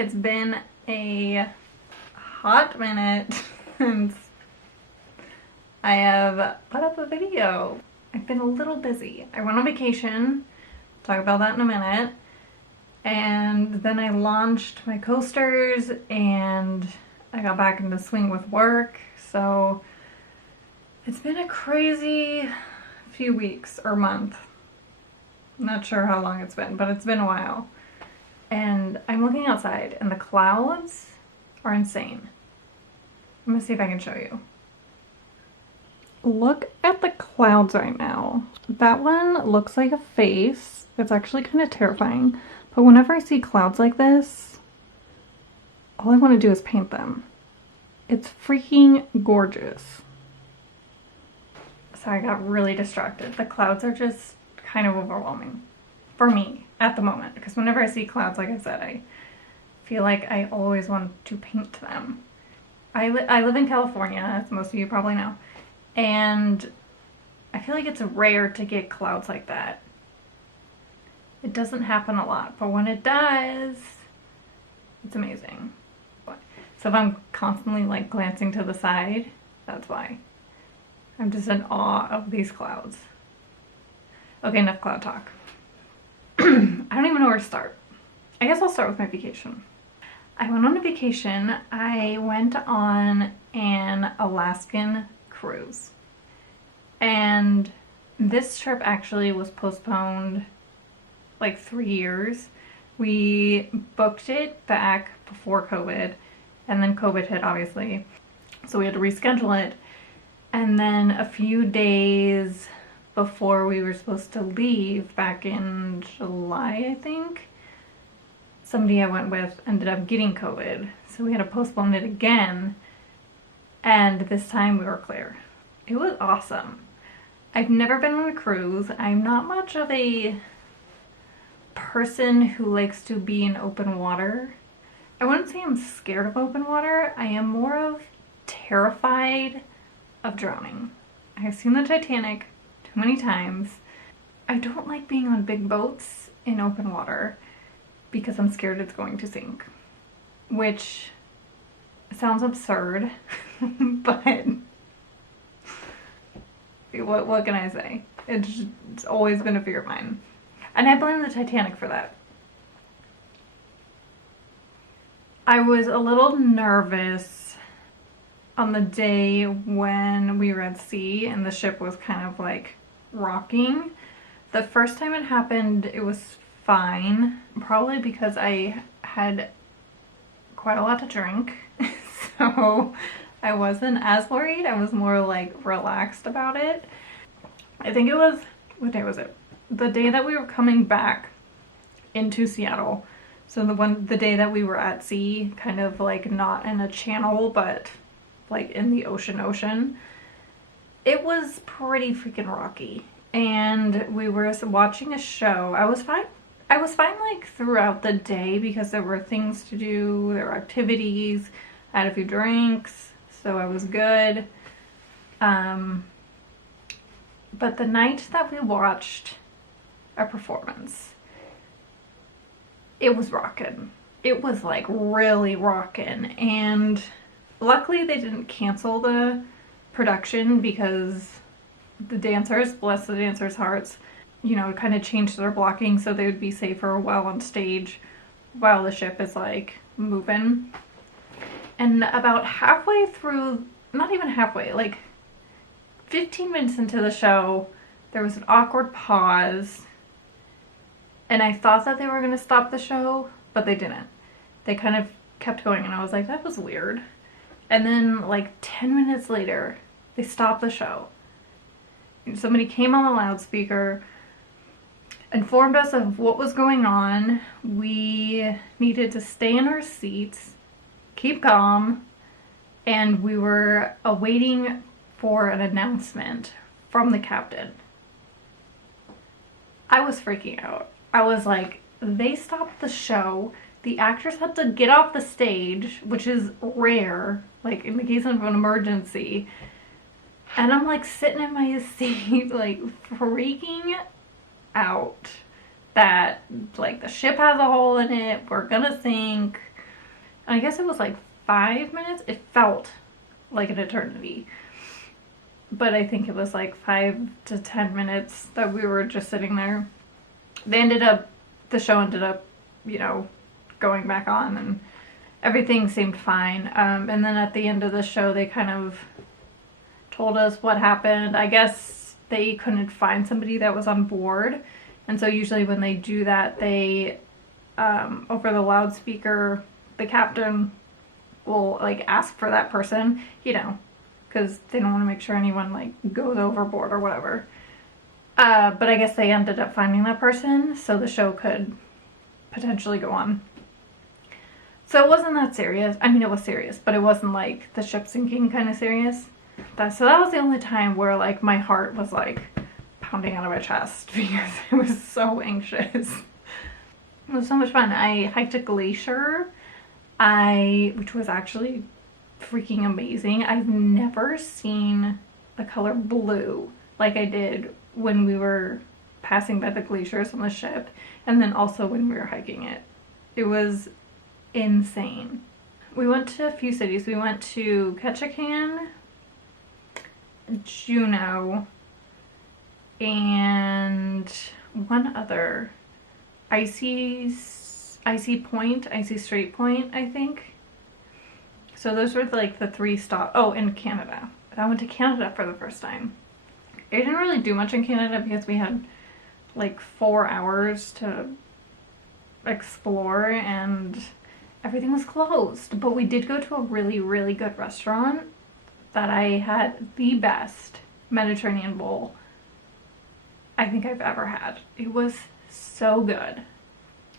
It's been a hot minute since I have put up a video. I've been a little busy. I went on vacation, talk about that in a minute, and then I launched my coasters and I got back into swing with work, so it's been a crazy few weeks or month. I'm not sure how long it's been, but it's been a while. And I'm looking outside and the clouds are insane. I'm gonna see if I can show you. Look at the clouds right now. That one looks like a face. It's actually kind of terrifying. But whenever I see clouds like this, all I want to do is paint them. It's freaking gorgeous. Sorry, I got really distracted. The clouds are just kind of overwhelming for me at the moment, because whenever I see clouds, like I said, I feel like I always want to paint them. I live in California, as most of you probably know, and I feel like it's rare to get clouds like that. It doesn't happen a lot, but when it does, it's amazing. So if I'm constantly like glancing to the side, that's why. I'm just in awe of these clouds. Okay, enough cloud talk. I don't even know where to start. I guess I'll start with my vacation. I went on a vacation. I went on an Alaskan cruise. And this trip actually was postponed like 3 years. We booked it back before COVID, and then COVID hit, obviously. So we had to reschedule it. And then a few days before we were supposed to leave, back in July, I think, somebody I went with ended up getting COVID. So we had to postpone it again. And this time we were clear. It was awesome. I've never been on a cruise. I'm not much of a person who likes to be in open water. I wouldn't say I'm scared of open water. I am more of terrified of drowning. I've seen the Titanic too many times. I don't like being on big boats in open water because I'm scared it's going to sink, which sounds absurd, but what can I say? It's always been a fear of mine. And I blame the Titanic for that. I was a little nervous on the day when we were at sea and the ship was kind of like rocking. The first time it happened, it was fine, probably because I had quite a lot to drink, so I wasn't as worried. I was more like relaxed about it. I think it was, what day was it? The day that we were coming back into Seattle. So the day that we were at sea, kind of like not in a channel, but like in the ocean. It was pretty freaking rocky. And we were watching a show. I was fine like throughout the day because there were things to do, there were activities, I had a few drinks, so I was good. But the night that we watched a performance, it was rockin'. It was like really rockin', and luckily they didn't cancel the production because the dancers, bless the dancers' hearts, you know, kind of changed their blocking so they would be safer while on stage while the ship is like moving. And about halfway through, not even halfway, like 15 minutes into the show, there was an awkward pause. And I thought that they were going to stop the show, but they didn't. They kind of kept going, and I was like, that was weird. And then like 10 minutes later, they stopped the show. And somebody came on the loudspeaker, informed us of what was going on. We needed to stay in our seats, keep calm, and we were awaiting for an announcement from the captain. I was freaking out. I was like, they stopped the show. The actors had to get off the stage, which is rare, like in the case of an emergency. And I'm like sitting in my seat, like freaking out that like the ship has a hole in it, we're gonna sink, And I guess it was like 5 minutes. It felt like an eternity. But I think it was like 5 to 10 minutes that we were just sitting there. The show ended up, going back on, and everything seemed fine. And then at the end of the show, they kind of told us what happened. I guess they couldn't find somebody that was on board. And so usually when they do that, they, over the loudspeaker, the captain will like ask for that person, because they don't want to make sure anyone like goes overboard or whatever. But I guess they ended up finding that person, so the show could potentially go on. So it wasn't that serious. I mean, it was serious, but it wasn't like the ship sinking kind of serious. So that was the only time where like my heart was like pounding out of my chest because I was so anxious. It was so much fun. I hiked a glacier, which was actually freaking amazing. I've never seen the color blue like I did when we were passing by the glaciers on the ship, and then also when we were hiking it. It was insane. We went to a few cities. We went to Ketchikan, Juneau, and one other, Icy Strait Point, I think. So those were like the 3 stops. Oh, in Canada. I went to Canada for the first time. I didn't really do much in Canada because we had like 4 hours to explore and everything was closed. But we did go to a really, really good restaurant that I had the best Mediterranean bowl I think I've ever had. It was so good.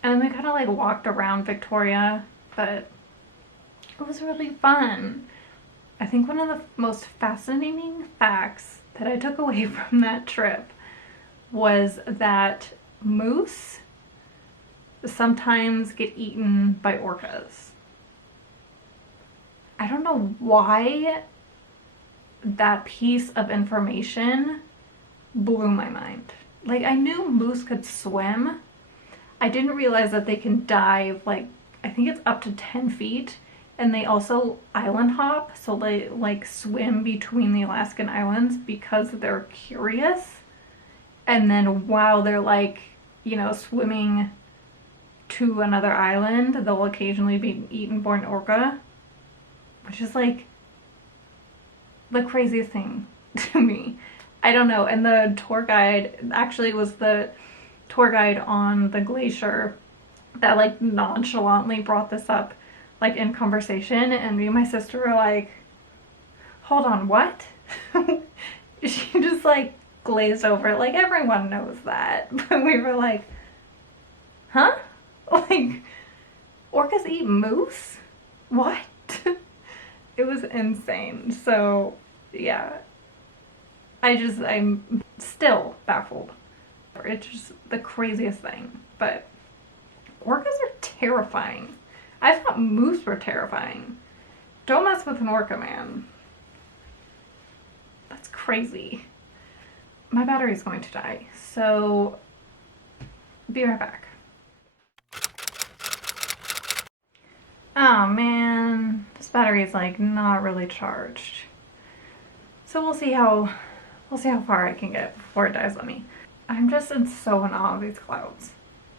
And then we kind of like walked around Victoria, but it was really fun. I think one of the most fascinating facts that I took away from that trip was that moose sometimes get eaten by orcas. I don't know why that piece of information blew my mind. Like, I knew moose could swim. I didn't realize that they can dive, like, I think it's up to 10 feet. And they also island hop, so they like swim between the Alaskan islands because they're curious. And then while they're like, swimming to another island, they'll occasionally be eaten by an orca, which is like the craziest thing to me. I don't know. And the tour guide, actually it was the tour guide on the glacier that like nonchalantly brought this up like in conversation, and me and my sister were like, hold on, what? She just like glazed over it, like everyone knows that. But we were like, huh? Like, orcas eat moose? What? It was insane. So yeah, I'm still baffled. It's just the craziest thing. But orcas are terrifying. I thought moose were terrifying. Don't mess with an orca, man. That's crazy. My battery's going to die, so be right back. Oh man, this battery is like not really charged. So we'll see how far I can get before it dies on me. I'm just so in awe of these clouds.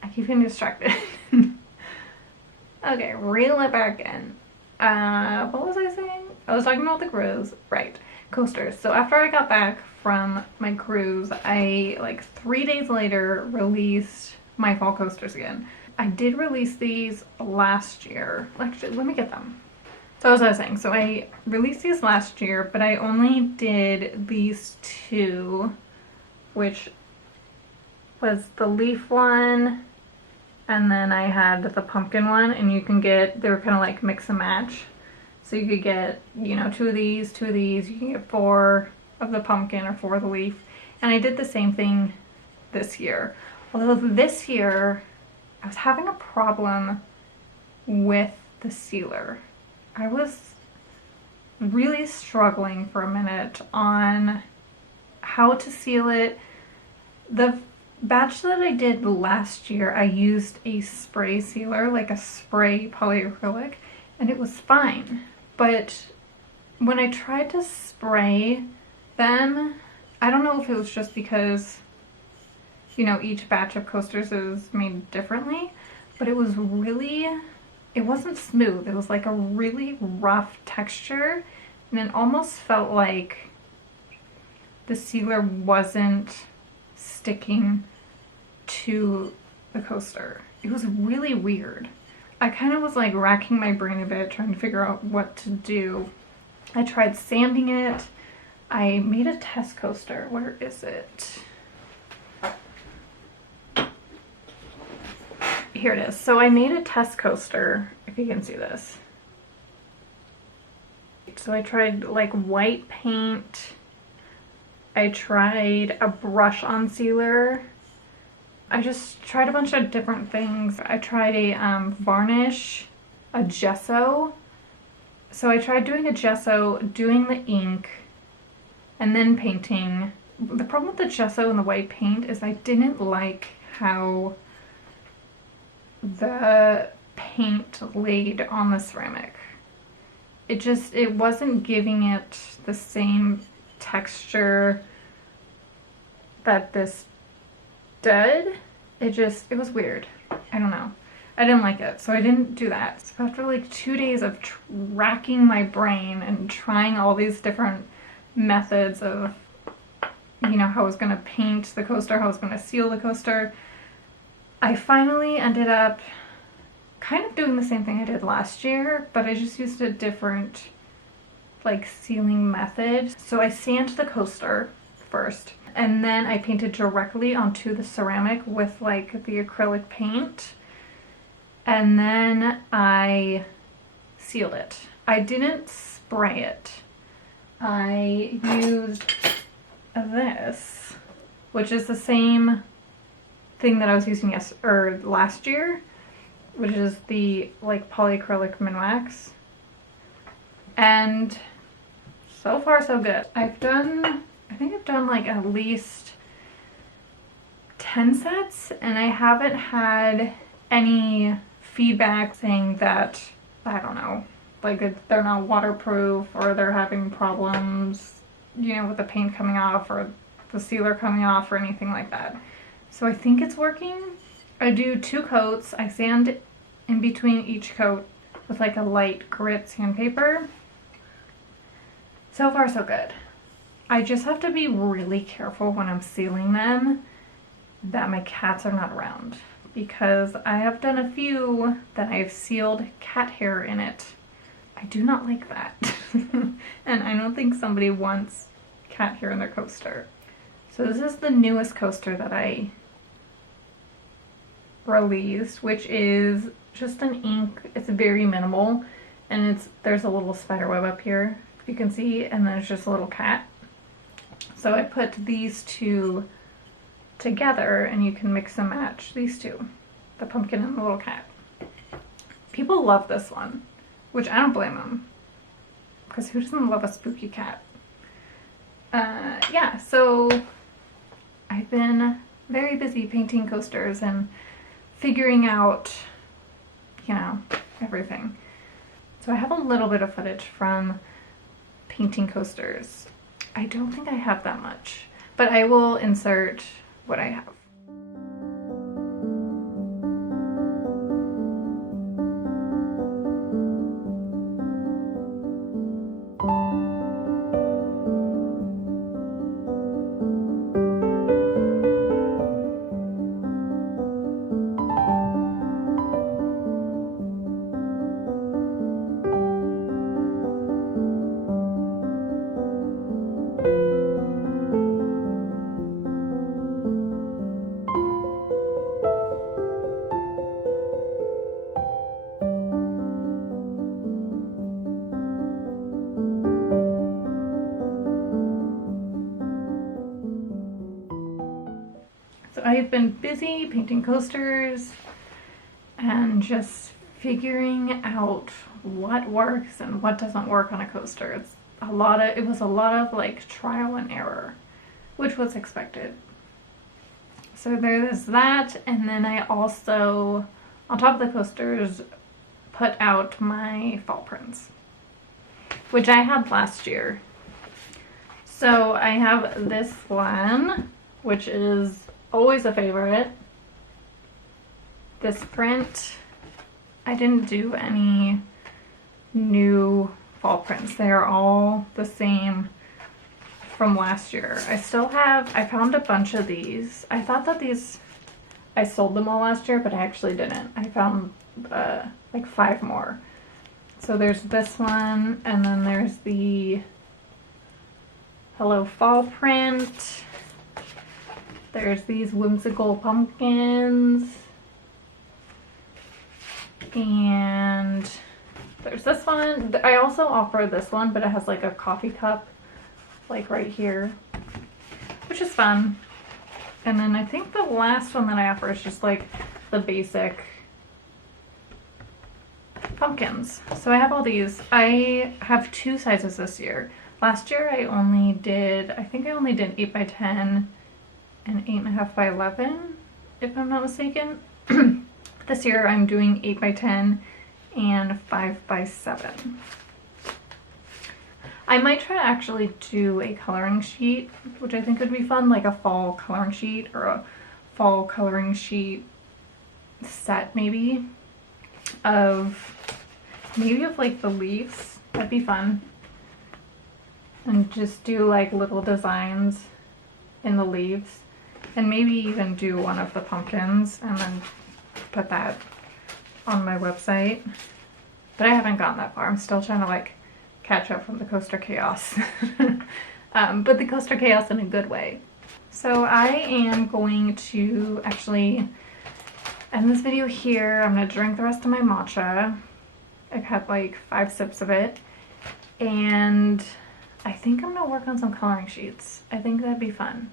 I keep getting distracted. Okay, reel it back in. What was I saying? I was talking about the cruise. Right, coasters. So after I got back from my cruise, I, like 3 days later, released my fall coasters again. I did release these last year. Actually, let me get them. So as I was saying, so I released these last year, but I only did these 2, which was the leaf one, and then I had the pumpkin one, and you can get, they were kind of like mix and match. So you could get, 2 of these, you can get 4 of the pumpkin or 4 of the leaf. And I did the same thing this year. Although this year, I was having a problem with the sealer. I was really struggling for a minute on how to seal it. The batch that I did last year, I used a spray sealer, like a spray polyacrylic, and it was fine. But when I tried to spray them, I don't know if it was just because, you know, each batch of coasters is made differently, but it was really, it wasn't smooth. It was like a really rough texture, and it almost felt like the sealer wasn't sticking to the coaster. It was really weird. I kind of was like racking my brain a bit trying to figure out what to do. I tried sanding it. I made a test coaster. Where is it? Here it is. So I made a test coaster, if you can see this. So I tried like white paint. I tried a brush on sealer. I just tried a bunch of different things. I tried a varnish, a gesso. So I tried doing a gesso, doing the ink, and then painting. The problem with the gesso and the white paint is I didn't like how the paint laid on the ceramic. It wasn't giving it the same texture that this did. It was weird. I don't know. I didn't like it, so I didn't do that. So after like 2 days of racking my brain and trying all these different methods of, you know, how I was gonna paint the coaster, how I was gonna seal the coaster, I finally ended up kind of doing the same thing I did last year, but I just used a different like sealing method. So I sanded the coaster first, and then I painted directly onto the ceramic with like the acrylic paint, and then I sealed it. I didn't spray it. I used this, which is the same thing that I was using last year, which is the like polyacrylic Minwax. And so far so good. I think I've done like at least 10 sets, and I haven't had any feedback saying that, I don't know, like they're not waterproof or they're having problems, you know, with the paint coming off or the sealer coming off or anything like that. So I think it's working. I do 2 coats. I sand in between each coat with like a light grit sandpaper. So far so good. I just have to be really careful when I'm sealing them that my cats are not around, because I have done a few that I've sealed cat hair in it. I do not like that. And I don't think somebody wants cat hair in their coaster. So this is the newest coaster that I released, which is just an ink. It's very minimal, and there's a little spider web up here, you can see, and there's just a little cat. So I put these two together, and you can mix and match these two, the pumpkin and the little cat. People love this one, which I don't blame them, because who doesn't love a spooky cat? Yeah, so I've been very busy painting coasters and figuring out, you know, everything. So I have a little bit of footage from painting coasters. I don't think I have that much, but I will insert what I have. I've been busy painting coasters and just figuring out what works and what doesn't work on a coaster. It was a lot of like trial and error, which was expected. So there's that, and then I also, on top of the coasters, put out my fall prints, which I had last year. So I have this one, which is always a favorite. This print, I didn't do any new fall prints. They are all the same from last year. I found a bunch of these. I thought that I sold them all last year, but I actually didn't. I found like 5 more. So there's this one, and then there's the Hello Fall print. There's these whimsical pumpkins. And there's this one. I also offer this one, but it has like a coffee cup like right here, which is fun. And then I think the last one that I offer is just like the basic pumpkins. So I have all these. I have 2 sizes this year. Last year I think I only did 8 by 10 and 8.5 by 11, if I'm not mistaken. This year I'm doing 8 by 10 and 5 by 7. I might try to actually do a coloring sheet, which I think would be fun, like a fall coloring sheet or a fall coloring sheet set maybe of like the leaves. That'd be fun. And just do like little designs in the leaves, and maybe even do one of the pumpkins and then put that on my website. But I haven't gone that far. I'm still trying to like catch up from the coaster chaos. But the coaster chaos in a good way. So I am going to actually end this video here. I'm gonna drink the rest of my matcha. I've had like 5 sips of it, and I think I'm gonna work on some coloring sheets. I think that'd be fun.